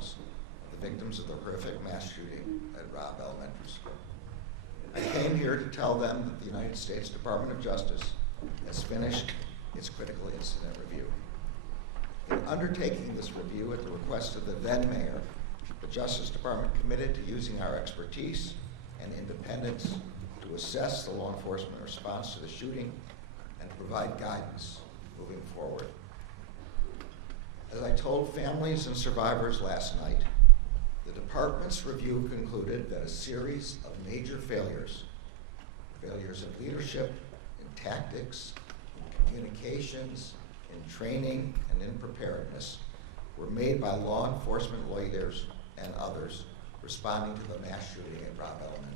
homes, the victims of the horrific mass shooting at Robb Elementary School. I came here to tell them that the United States Department of Justice has finished its critical incident review. In undertaking this review at the request of the then mayor, the Justice Department committed to using our expertise and independence to assess the law enforcement response to the shooting and provide guidance moving forward. As I told families and survivors last night, the department's review concluded that a series of major failures in leadership, in tactics, in communications, in training, and in preparedness were made by law enforcement leaders and others responding to the mass shooting at Robb Elementary.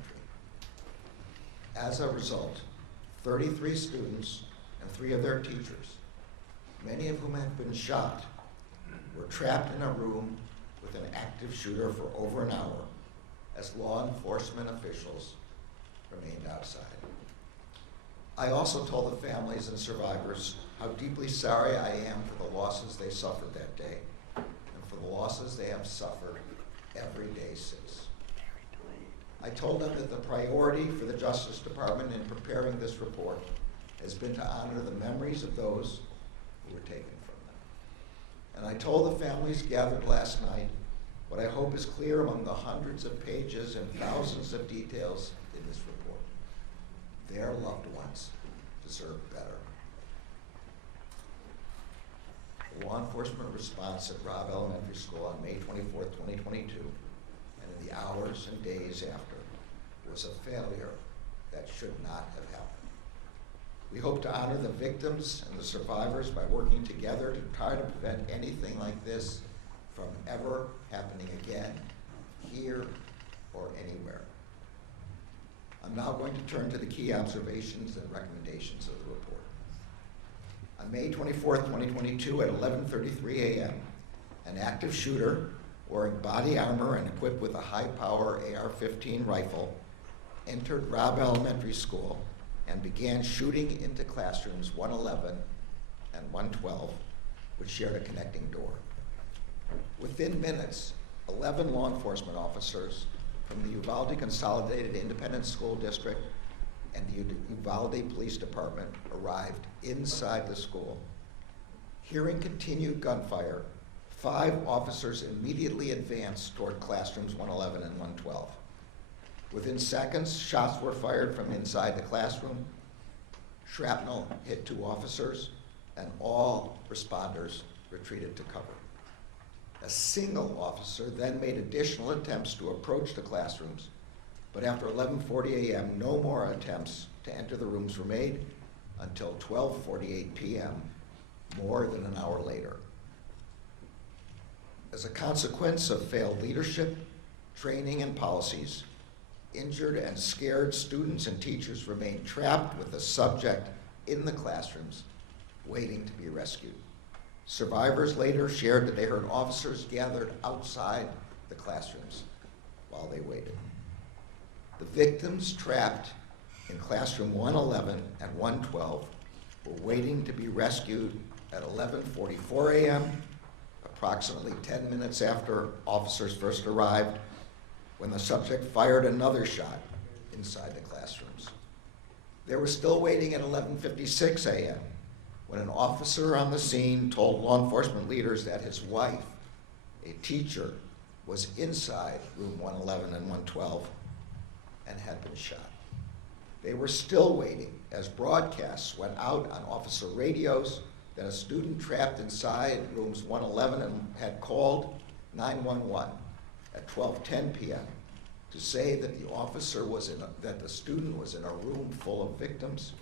As a result, 33 students and 3 of their teachers, many of whom had been shot, were trapped in a room with an active shooter for over an hour as law enforcement officials remained outside. I also told the families and survivors how deeply sorry I am for the losses they suffered that day and for the losses they have suffered every day since. I told them that the priority for the Justice Department in preparing this report has been to honor the memories of those who were taken from them. And I told the families gathered last night what I hope is clear among the hundreds of pages and thousands of details in this report. Their loved ones deserve better. The law enforcement response at Robb Elementary School on May 24th, 2022, and in the hours and days after, was a failure that should not have happened. We hope to honor the victims and the survivors by working together to try to prevent anything like this from ever happening again, here or anywhere. I'm now going to turn to the key observations and recommendations of the report. On May 24th, 2022 at 11:33 a.m., an active shooter wearing body armor and equipped with a high-power AR-15 rifle entered Robb Elementary School and began shooting into classrooms 111 and 112, which shared a connecting door. Within minutes, 11 law enforcement officers from the Uvalde Consolidated Independent School District and the Uvalde Police Department arrived inside the school. Hearing continued gunfire, 5 officers immediately advanced toward classrooms 111 and 112. Within seconds, shots were fired from inside the classroom. Shrapnel hit 2 officers, and all responders retreated to cover. A single officer then made additional attempts to approach the classrooms, but after 11:40 a.m., no more attempts to enter the rooms were made until 12:48 p.m., more than an hour later. As a consequence of failed leadership, training, and policies, injured and scared students and teachers remained trapped with the subject in the classrooms, waiting to be rescued. Survivors later shared that they heard officers gathered outside the classrooms while they waited. The victims trapped in classroom 111 and 112 were waiting to be rescued at 11:44 a.m., approximately 10 minutes after officers first arrived, when the subject fired another shot inside the classrooms. They were still waiting at 11:56 a.m. when an officer on the scene told law enforcement leaders that his wife, a teacher, was inside room 111 and 112 and had been shot. They were still waiting as broadcasts went out on officer radios that a student trapped inside rooms 111 and had called 911 at 12:10 p.m. to say that that the student was in a room full of victims.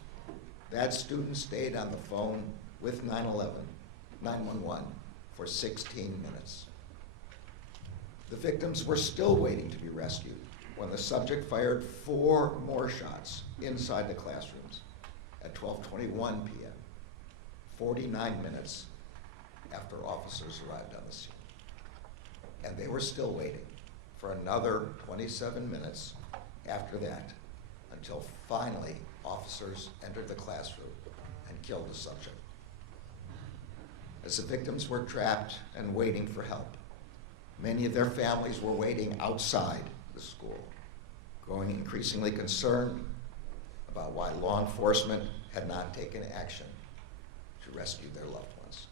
That student stayed on the phone with 911 for 16 minutes. The victims were still waiting to be rescued when the subject fired 4 more shots inside the classrooms at 12:21 p.m., 49 minutes after officers arrived on the scene. And they were still waiting for another 27 minutes after that until finally officers entered the classroom and killed the subject. As the victims were trapped and waiting for help, Many of their families were waiting outside the school, growing increasingly concerned about why law enforcement had not taken action to rescue their loved ones.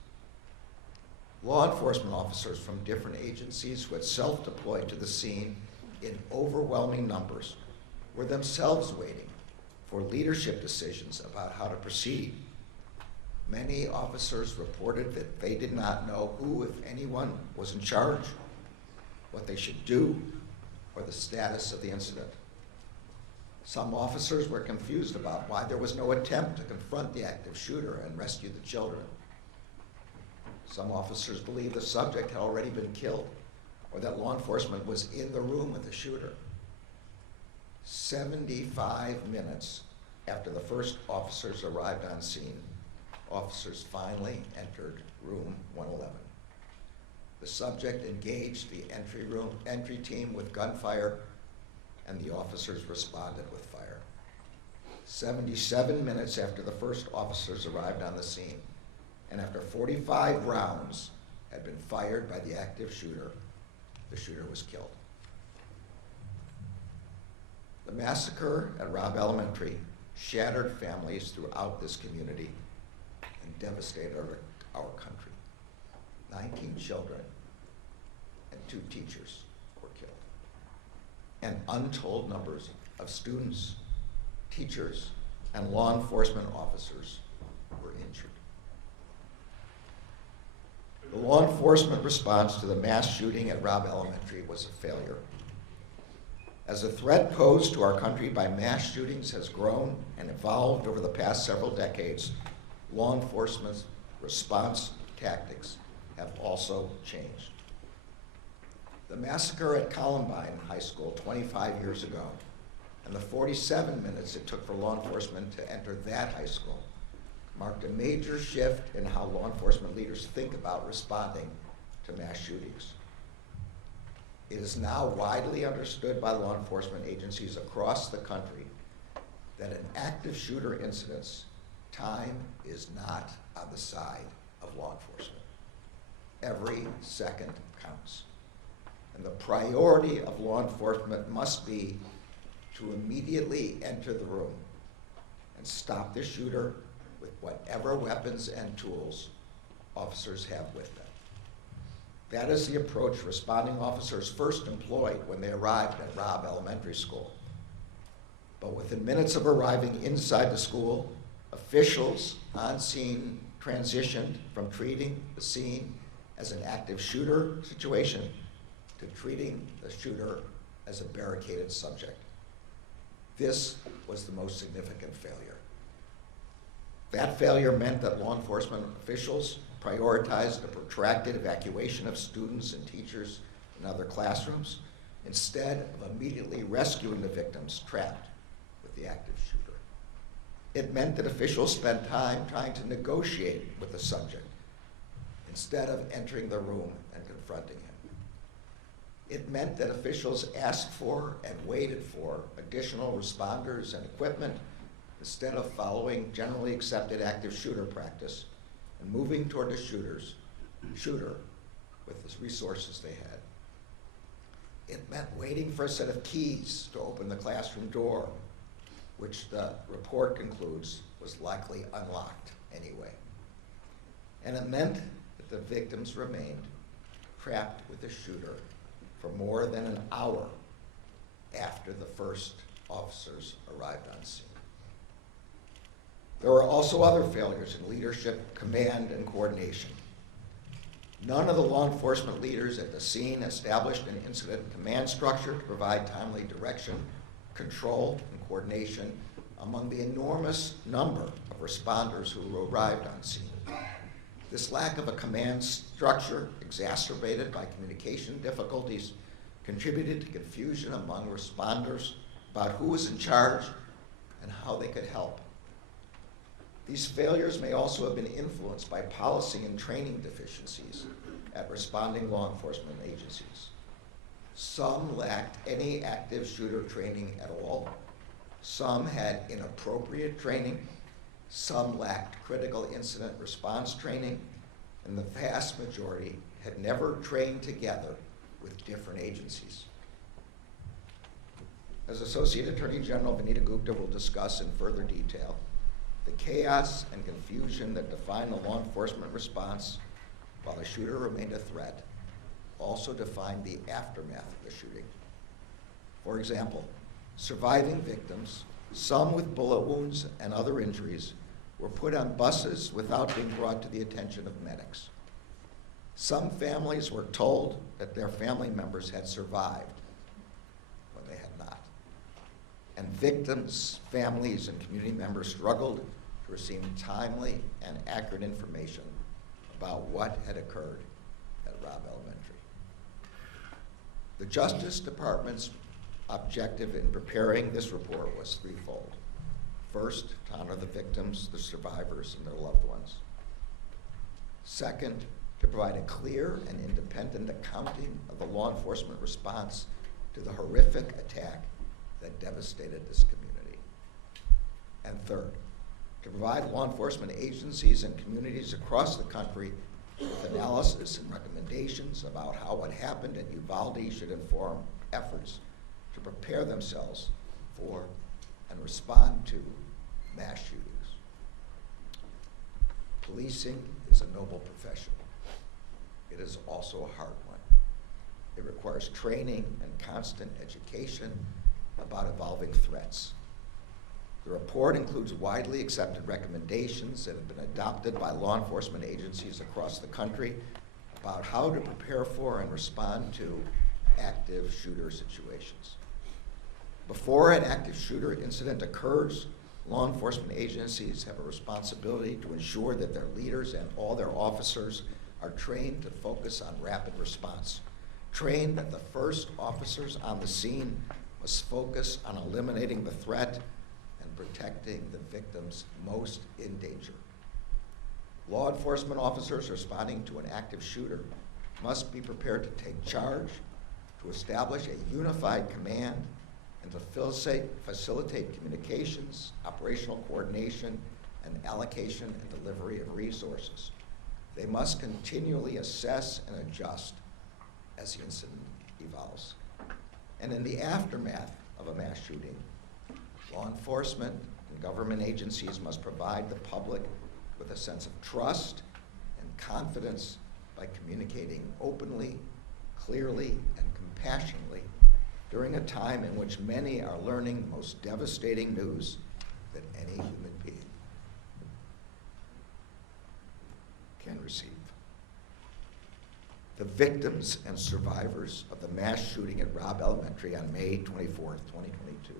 Law enforcement officers from different agencies who had self-deployed to the scene in overwhelming numbers were themselves waiting for leadership decisions about how to proceed. Many officers reported that they did not know who, if anyone, was in charge, what they should do, or the status of the incident. Some officers were confused about why there was no attempt to confront the active shooter and rescue the children. Some officers believed the subject had already been killed, or that law enforcement was in the room with the shooter. 75 minutes after the first officers arrived on scene, officers finally entered room 111. The subject engaged the entry team with gunfire, and the officers responded with fire. 77 minutes after the first officers arrived on the scene, and after 45 rounds had been fired by the active shooter, the shooter was killed. The massacre at Robb Elementary shattered families throughout this community and devastated our country. 19 children and 2 teachers were killed, and untold numbers of students, teachers, and law enforcement officers were injured. The law enforcement response to the mass shooting at Robb Elementary was a failure. As the threat posed to our country by mass shootings has grown and evolved over the past several decades, law enforcement's response tactics have also changed. The massacre at Columbine High School 25 years ago, and the 47 minutes it took for law enforcement to enter that high school, marked a major shift in how law enforcement leaders think about responding to mass shootings. It is now widely understood by law enforcement agencies across the country that in active shooter incidents, time is not on the side of law enforcement. Every second counts. And the priority of law enforcement must be to immediately enter the room and stop the shooter with whatever weapons and tools officers have with them. That is the approach responding officers first employed when they arrived at Robb Elementary School. But within minutes of arriving inside the school, officials on scene transitioned from treating the scene as an active shooter situation to treating the shooter as a barricaded subject. This was the most significant failure. That failure meant that law enforcement officials prioritized a protracted evacuation of students and teachers in other classrooms instead of immediately rescuing the victims trapped with the active shooter. It meant that officials spent time trying to negotiate with the subject instead of entering the room and confronting him. It meant that officials asked for and waited for additional responders and equipment instead of following generally accepted active shooter practice and moving toward the shooter with the resources they had. It meant waiting for a set of keys to open the classroom door, which the report concludes was likely unlocked anyway. And it meant that the victims remained trapped with the shooter for more than an hour after the first officers arrived on scene. There were also other failures in leadership, command, and coordination. None of the law enforcement leaders at the scene established an incident command structure to provide timely direction, control, and coordination among the enormous number of responders who arrived on scene. This lack of a command structure, exacerbated by communication difficulties, contributed to confusion among responders about who was in charge and how they could help. These failures may also have been influenced by policy and training deficiencies at responding law enforcement agencies. Some lacked any active shooter training at all. Some had inappropriate training. Some lacked critical incident response training. And the vast majority had never trained together with different agencies. As Associate Attorney General Vanita Gupta will discuss in further detail, the chaos and confusion that define the law enforcement response while the shooter remained a threat also defined the aftermath of the shooting. For example, surviving victims, some with bullet wounds and other injuries, were put on buses without being brought to the attention of medics. Some families were told that their family members had survived when they had not. And victims, families, and community members struggled to receive timely and accurate information about what had occurred at Robb Elementary. The Justice Department's objective in preparing this report was threefold. First, to honor the victims, the survivors, and their loved ones. Second, to provide a clear and independent accounting of the law enforcement response to the horrific attack that devastated this community. And third, to provide law enforcement agencies and communities across the country with analysis and recommendations about how what happened at Uvalde should inform efforts to prepare themselves for and respond to mass shootings. Policing is a noble profession. It is also a hard one. It requires training and constant education about evolving threats. The report includes widely accepted recommendations that have been adopted by law enforcement agencies across the country about how to prepare for and respond to active shooter situations. Before an active shooter incident occurs, law enforcement agencies have a responsibility to ensure that their leaders and all their officers are trained to focus on rapid response, trained that the first officers on the scene must focus on eliminating the threat and protecting the victims most in danger. Law enforcement officers responding to an active shooter must be prepared to take charge, to establish a unified command, and to facilitate communications, operational coordination, and allocation and delivery of resources. They must continually assess and adjust as the incident evolves. And in the aftermath of a mass shooting, law enforcement and government agencies must provide the public with a sense of trust and confidence by communicating openly, clearly, and compassionately during a time in which many are learning the most devastating news that any human being can receive. The victims and survivors of the mass shooting at Robb Elementary on May 24th, 2022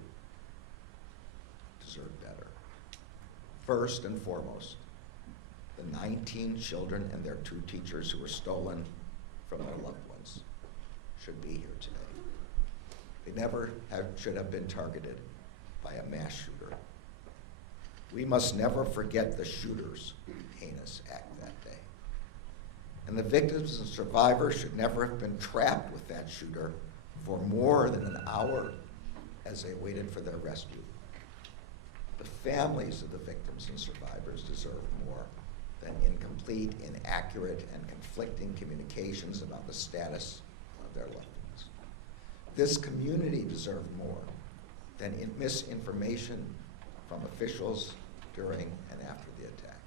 deserve better. First and foremost, the 19 children and their 2 teachers who were stolen from their loved ones should be here today. They should have been targeted by a mass shooter. We must never forget the shooter's heinous act that day. And the victims and survivors should never have been trapped with that shooter for more than an hour as they waited for their rescue. The families of the victims and survivors deserve more than incomplete, inaccurate, and conflicting communications about the status of their loved ones. This community deserved more than misinformation from officials during and after the attack.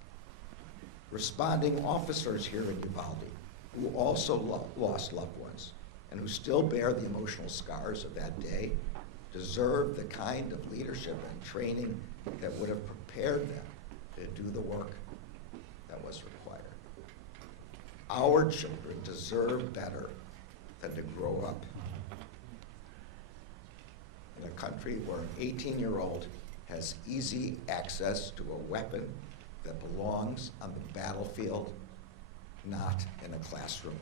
Responding officers here in Uvalde, who also lost loved ones and who still bear the emotional scars of that day, deserve the kind of leadership and training that would have prepared them to do the work that was required. Our children deserve better than to grow up in a country where an 18-year-old has easy access to a weapon that belongs on the battlefield, not in a classroom.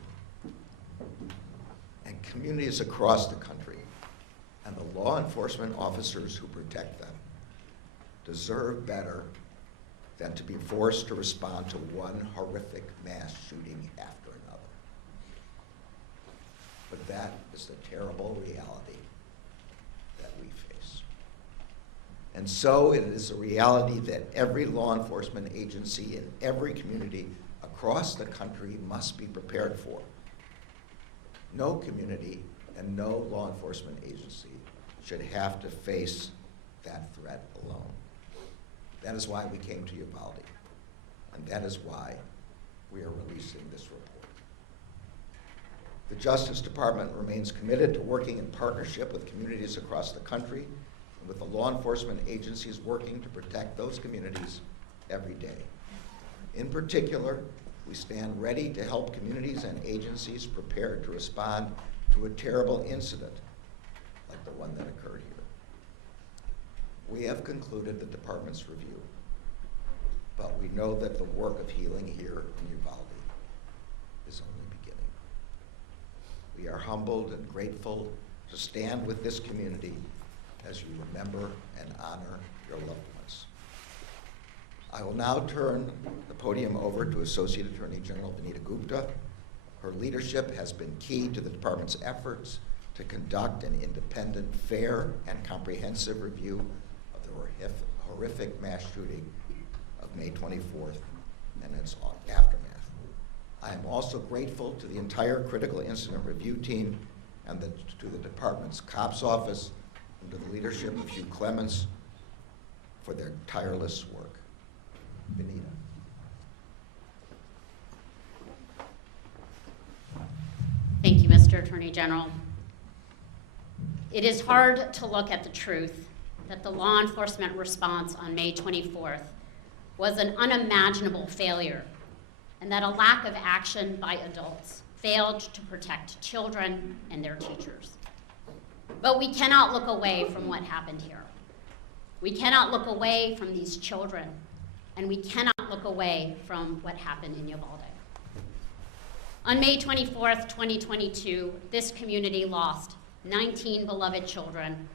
And communities across the country and the law enforcement officers who protect them deserve better than to be forced to respond to one horrific mass shooting after another. But that is the terrible reality that we face. And so it is a reality that every law enforcement agency in every community across the country must be prepared for. No community and no law enforcement agency should have to face that threat alone. That is why we came to Uvalde, and that is why we are releasing this report. The Justice Department remains committed to working in partnership with communities across the country and with the law enforcement agencies working to protect those communities every day. In particular, we stand ready to help communities and agencies prepare to respond to a terrible incident like the one that occurred here. We have concluded the department's review, but we know that the work of healing here in Uvalde is only beginning. We are humbled and grateful to stand with this community as you remember and honor your loved ones. I will now turn the podium over to Associate Attorney General Vanita Gupta. Her leadership has been key to the department's efforts to conduct an independent, fair, and comprehensive review of the horrific mass shooting of May 24th and its aftermath. I am also grateful to the entire Critical Incident Review Team and to the department's COPS office and to the leadership of Hugh Clements for their tireless work. Vanita. Thank you, Mr. Attorney General. It is hard to look at the truth that the law enforcement response on May 24th was an unimaginable failure and that a lack of action by adults failed to protect children and their teachers. But we cannot look away from what happened here. We cannot look away from these children, and we cannot look away from what happened in Uvalde. On May 24th, 2022, this community lost 19 beloved children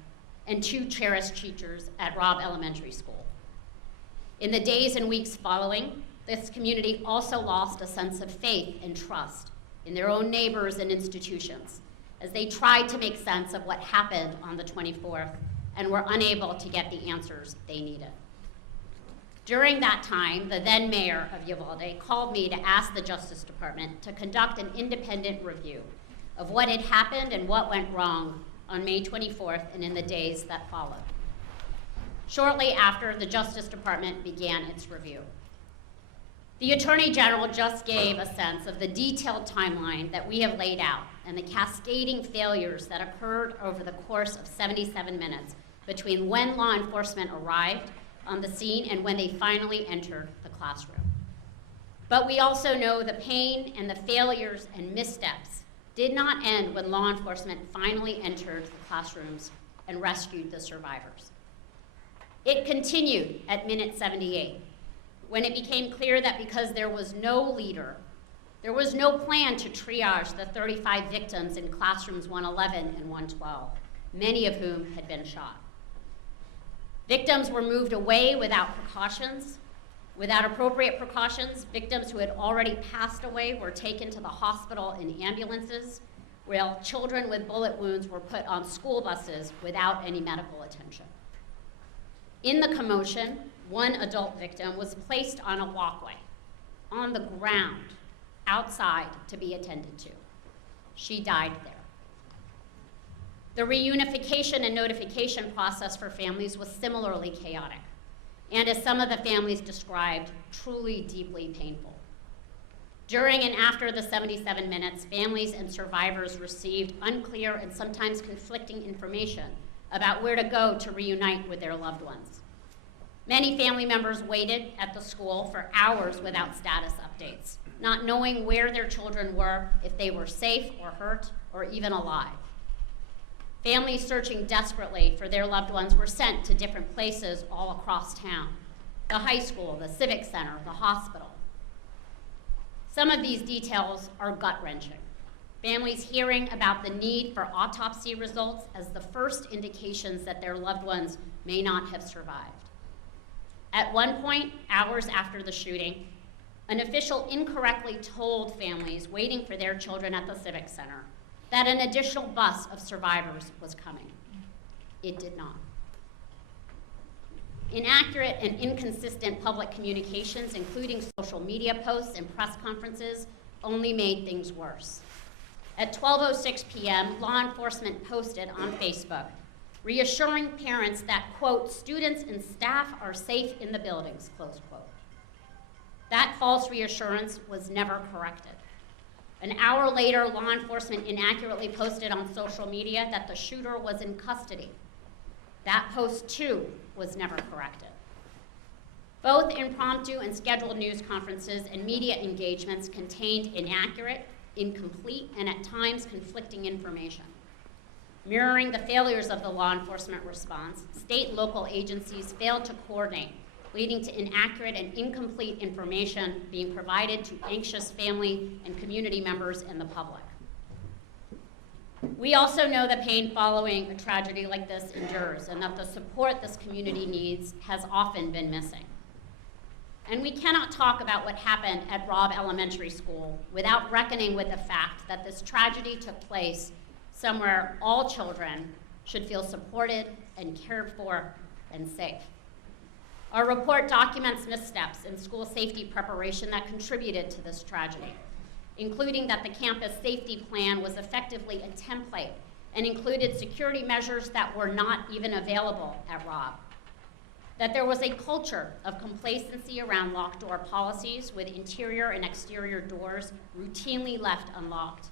and 2 cherished teachers at Robb Elementary School. In the days and weeks following, this community also lost a sense of faith and trust in their own neighbors and institutions as they tried to make sense of what happened on the 24th and were unable to get the answers they needed. During that time, the then mayor of Uvalde called me to ask the Justice Department to conduct an independent review of what had happened and what went wrong on May 24th and in the days that followed. Shortly after, the Justice Department began its review. The Attorney General just gave a sense of the detailed timeline that we have laid out and the cascading failures that occurred over the course of 77 minutes between when law enforcement arrived on the scene and when they finally entered the classroom. But we also know the pain and the failures and missteps did not end when law enforcement finally entered the classrooms and rescued the survivors. It continued at minute 78, when it became clear that because there was no leader, there was no plan to triage the 35 victims in classrooms 111 and 112, many of whom had been shot. Victims were moved away without precautions. Without appropriate precautions, victims who had already passed away were taken to the hospital in ambulances, while children with bullet wounds were put on school buses without any medical attention. In the commotion, one adult victim was placed on a walkway, on the ground, outside to be attended to. She died there. The reunification and notification process for families was similarly chaotic, and as some of the families described, truly deeply painful. During and after the 77 minutes, families and survivors received unclear and sometimes conflicting information about where to go to reunite with their loved ones. Many family members waited at the school for hours without status updates, not knowing where their children were, if they were safe or hurt or even alive. Families searching desperately for their loved ones were sent to different places all across town: the high school, the civic center, the hospital. Some of these details are gut-wrenching. Families hearing about the need for autopsy results as the first indications that their loved ones may not have survived. At one point, hours after the shooting, an official incorrectly told families waiting for their children at the civic center that an additional bus of survivors was coming. It did not. Inaccurate and inconsistent public communications, including social media posts and press conferences, only made things worse. At 12:06 p.m., law enforcement posted on Facebook, reassuring parents that, quote, students and staff are safe in the buildings, close quote. That false reassurance was never corrected. An hour later, law enforcement inaccurately posted on social media that the shooter was in custody. That post, too, was never corrected. Both impromptu and scheduled news conferences and media engagements contained inaccurate, incomplete, and at times conflicting information. Mirroring the failures of the law enforcement response, state and local agencies failed to coordinate, leading to inaccurate and incomplete information being provided to anxious family and community members and the public. We also know the pain following a tragedy like this endures, and that the support this community needs has often been missing. And we cannot talk about what happened at Robb Elementary School without reckoning with the fact that this tragedy took place somewhere all children should feel supported and cared for and safe. Our report documents missteps in school safety preparation that contributed to this tragedy, including that the campus safety plan was effectively a template and included security measures that were not even available at Robb. That there was a culture of complacency around locked door policies with interior and exterior doors routinely left unlocked,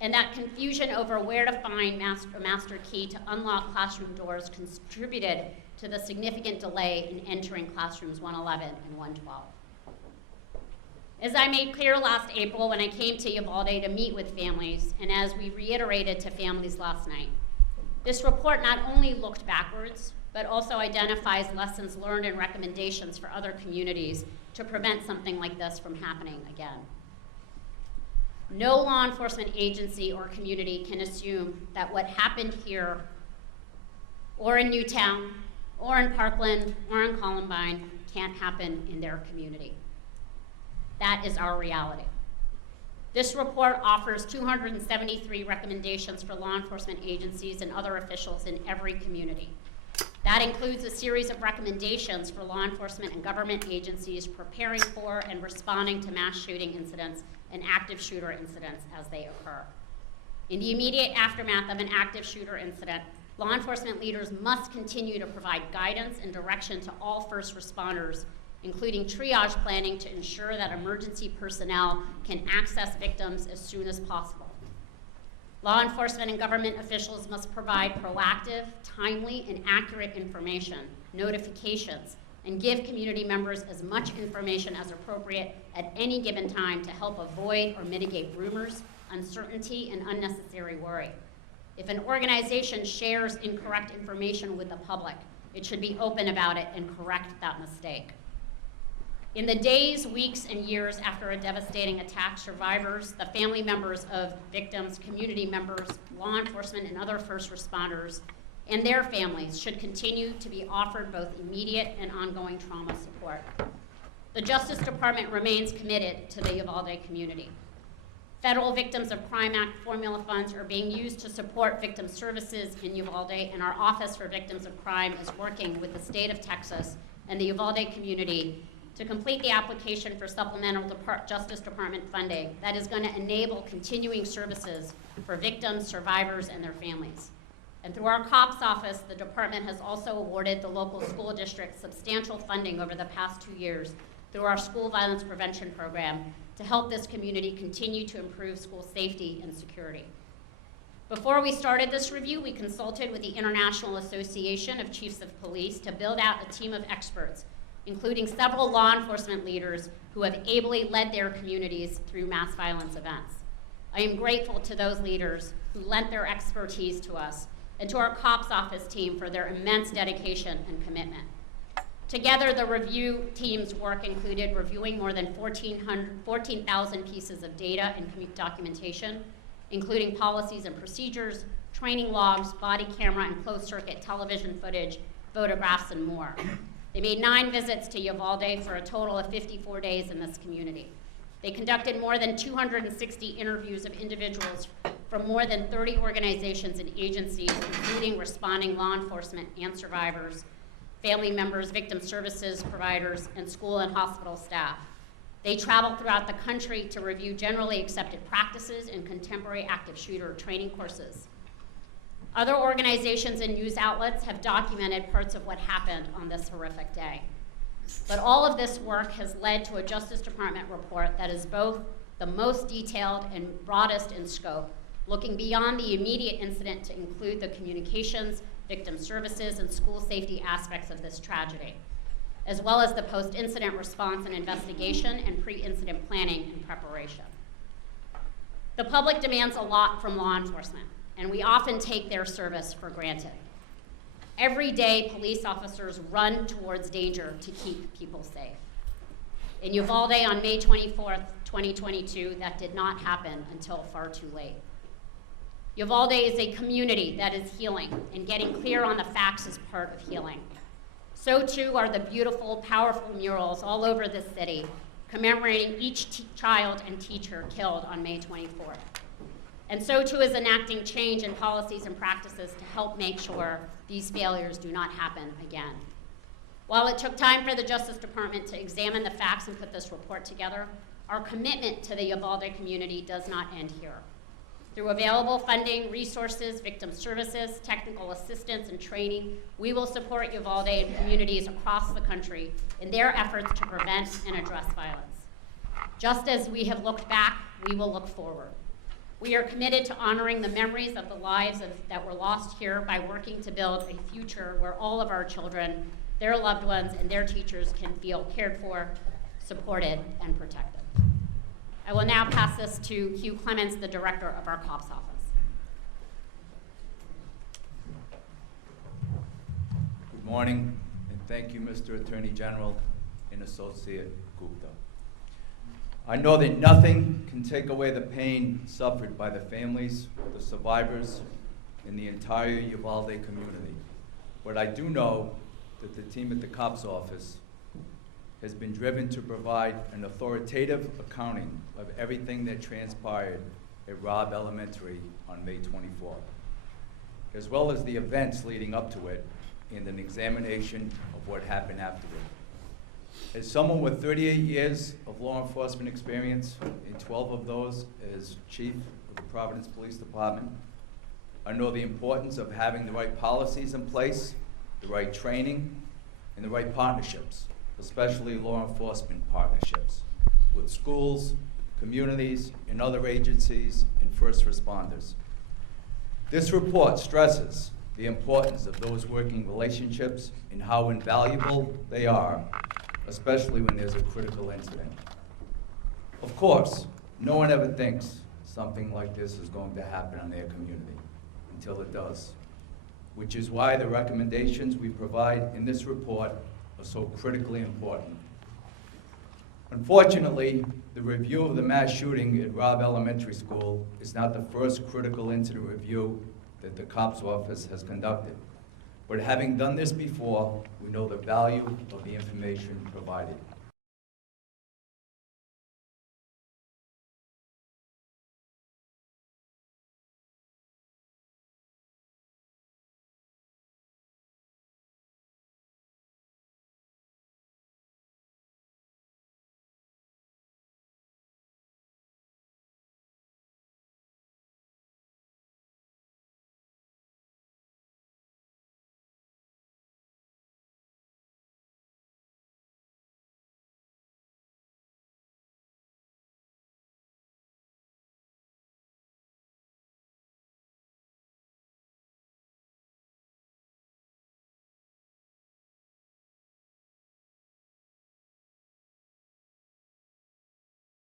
and that confusion over where to find a master key to unlock classroom doors contributed to the significant delay in entering classrooms 111 and 112. As I made clear last April when I came to Uvalde to meet with families, and as we reiterated to families last night, this report not only looked backwards, but also identifies lessons learned and recommendations for other communities to prevent something like this from happening again. No law enforcement agency or community can assume that what happened here, or in Newtown, or in Parkland, or in Columbine can't happen in their community. That is our reality. This report offers 273 recommendations for law enforcement agencies and other officials in every community. That includes a series of recommendations for law enforcement and government agencies preparing for and responding to mass shooting incidents and active shooter incidents as they occur. In the immediate aftermath of an active shooter incident, law enforcement leaders must continue to provide guidance and direction to all first responders, including triage planning to ensure that emergency personnel can access victims as soon as possible. Law enforcement and government officials must provide proactive, timely, and accurate information, notifications, and give community members as much information as appropriate at any given time to help avoid or mitigate rumors, uncertainty, and unnecessary worry. If an organization shares incorrect information with the public, it should be open about it and correct that mistake. In the days, weeks, and years after a devastating attack, survivors, the family members of victims, community members, law enforcement, and other first responders, and their families should continue to be offered both immediate and ongoing trauma support. The Justice Department remains committed to the Uvalde community. Federal Victims of Crime Act formula funds are being used to support victim services in Uvalde, and our Office for Victims of Crime is working with the state of Texas and the Uvalde community to complete the application for supplemental Justice Department funding that is going to enable continuing services for victims, survivors, and their families. And through our COPS office, the department has also awarded the local school district substantial funding over the past 2 years through our school violence prevention program to help this community continue to improve school safety and security. Before we started this review, we consulted with the International Association of Chiefs of Police to build out a team of experts, including several law enforcement leaders who have ably led their communities through mass violence events. I am grateful to those leaders who lent their expertise to us and to our COPS office team for their immense dedication and commitment. Together, the review team's work included reviewing more than 14,000 pieces of data and documentation, including policies and procedures, training logs, body camera and closed-circuit television footage, photographs, and more. They made 9 visits to Uvalde for a total of 54 days in this community. They conducted more than 260 interviews of individuals from more than 30 organizations and agencies, including responding law enforcement and survivors, family members, victim services providers, and school and hospital staff. They travel throughout the country to review generally accepted practices and contemporary active shooter training courses. Other organizations and news outlets have documented parts of what happened on this horrific day. But all of this work has led to a Justice Department report that is both the most detailed and broadest in scope, looking beyond the immediate incident to include the communications, victim services, and school safety aspects of this tragedy, as well as the post-incident response and investigation and pre-incident planning and preparation. The public demands a lot from law enforcement, and we often take their service for granted. Every day, police officers run towards danger to keep people safe. In Uvalde on May 24th, 2022, that did not happen until far too late. Uvalde is a community that is healing, and getting clear on the facts is part of healing. So too are the beautiful, powerful murals all over the city commemorating each child and teacher killed on May 24th. And so too is enacting change in policies and practices to help make sure these failures do not happen again. While it took time for the Justice Department to examine the facts and put this report together, our commitment to the Uvalde community does not end here. Through available funding, resources, victim services, technical assistance, and training, we will support Uvalde and communities across the country in their efforts to prevent and address violence. Just as we have looked back, we will look forward. We are committed to honoring the memories of the lives that were lost here by working to build a future where all of our children, their loved ones, and their teachers can feel cared for, supported, and protected. I will now pass this to Hugh Clements, the director of our COPS office. Good morning, and thank you, Mr. Attorney General and Associate Gupta. I know that nothing can take away the pain suffered by the families, the survivors, and the entire Uvalde community. But I do know that the team at the COPS office has been driven to provide an authoritative accounting of everything that transpired at Robb Elementary on May 24th, as well as the events leading up to it and an examination of what happened afterward. As someone with 38 years of law enforcement experience, and 12 of those as chief of the Providence Police Department, I know the importance of having the right policies in place, the right training, and the right partnerships, especially law enforcement partnerships with schools, communities, and other agencies and first responders. This report stresses the importance of those working relationships and how invaluable they are, especially when there's a critical incident. Of course, no one ever thinks something like this is going to happen in their community until it does, which is why the recommendations we provide in this report are so critically important. Unfortunately, the review of the mass shooting at Robb Elementary School is not the first critical incident review that the COPS office has conducted. But having done this before, we know the value of the information provided.